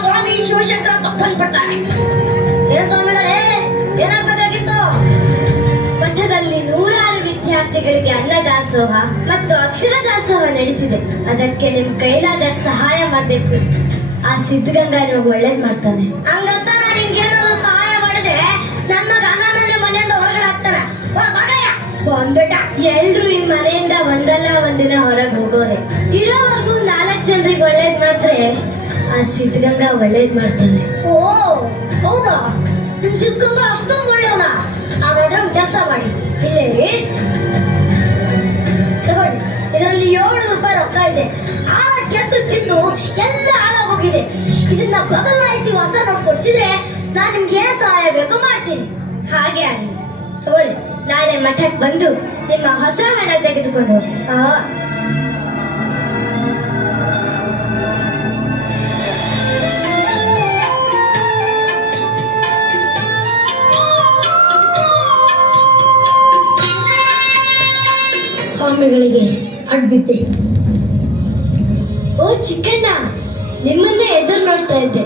ಸ್ವಾಮಿ ಶಿವಶಂಕರ ತಪ್ಪಲ್ಪಡ್ತಾರೆ. ಸ್ವಾಮಿಗಳೇ, ಏನಾಗಬೇಕಾಗಿತ್ತು? ಮಠದಲ್ಲಿ ನೂರಾರು ವಿದ್ಯಾರ್ಥಿಗಳಿಗೆ ಅನ್ನದಾಸೋಹ ಮತ್ತು ಅಕ್ಷರ ದಾಸೋಹ ನಡೀತಿದೆ. ಅದಕ್ಕೆ ನಿಮ್ ಕೈಲಾದ ಸಹಾಯ ಮಾಡ್ಬೇಕು. ಆ ಸಿದ್ಧಗಂಗಾ ನಿಮಗೆ ಒಳ್ಳೇದ್ ಮಾಡ್ತಾನೆ. ಹಂಗಂತ ನಾನು ನಿಮ್ಗೇನಾದ್ರು ಸಹಾಯ ಮಾಡಿದ್ರೆ ನನ್ನ ಮಗ ನನ್ನ ಮನೆಯಿಂದ ಹೊರಗಡೆ ಹಾಕ್ತಾನೆ. ಬಂದ್ಬಿಟ್ಟ. ಎಲ್ರು ಈ ಮನೆಯಿಂದ ಒಂದಲ್ಲ ಒಂದಿನ ಹೊರಗೆ ಹೋಗೋರೆ. ಇರೋವರೆಗೂ 4 ಜನರಿಗೆ ಒಳ್ಳೇದ್ ಮಾಡಿದ್ರೆ ಆ ಸಿದ್ಧಗಂಗಾ ಒಳ್ಳೇದ್ ಮಾಡ್ತಾನೆ. ಓ ಹೌದಾ? ನಿಮ್ ಸಿದ್ಧಗಂಗಾ ಅಷ್ಟೊಂದು ಒಳ್ಳೆಯವನ? ಹಾಗಾದ್ರೆ ಒಂದು ಕೆಲಸ ಮಾಡಿ, ಇಲ್ಲೇ ತಗೊಳ್ಳಿ. ಇದರಲ್ಲಿ 7 ರೂಪಾಯಿ ರೊಕ್ಕ ಇದೆ. ಆಗ ಕೆತ್ತು ತಿಂದು ಎಲ್ಲ ಹಾಳಾಗೋಗಿದೆ. ಇದನ್ನ ಬದಲಾಯಿಸಿ ಹೊಸ ನೋಟ್ ಕೊಡ್ಸಿದ್ರೆ ನಾನು ನಿಮ್ಗೆ ಏನ್ ಸಹಾಯ ಬೇಕೋ ಮಾಡ್ತೀನಿ. ಹಾಗೆ ಆಗಲಿ, ತಗೊಳ್ಳಿ. ನಾಳೆ ಮಠಕ್ಕೆ ಬಂದು ನಿಮ್ಮ ಹೊಸ ಹಣ ತೆಗೆದುಕೊಂಡು ಸ್ವಾಮಿಗಳಿಗೆ ಅಡ್ಬಿದ್ದೆ. ಓ ಚಿಕ್ಕಣ್ಣ, ನಿಮ್ಮನ್ನೇ ಎದುರು ನೋಡ್ತಾ ಇದ್ದೆ.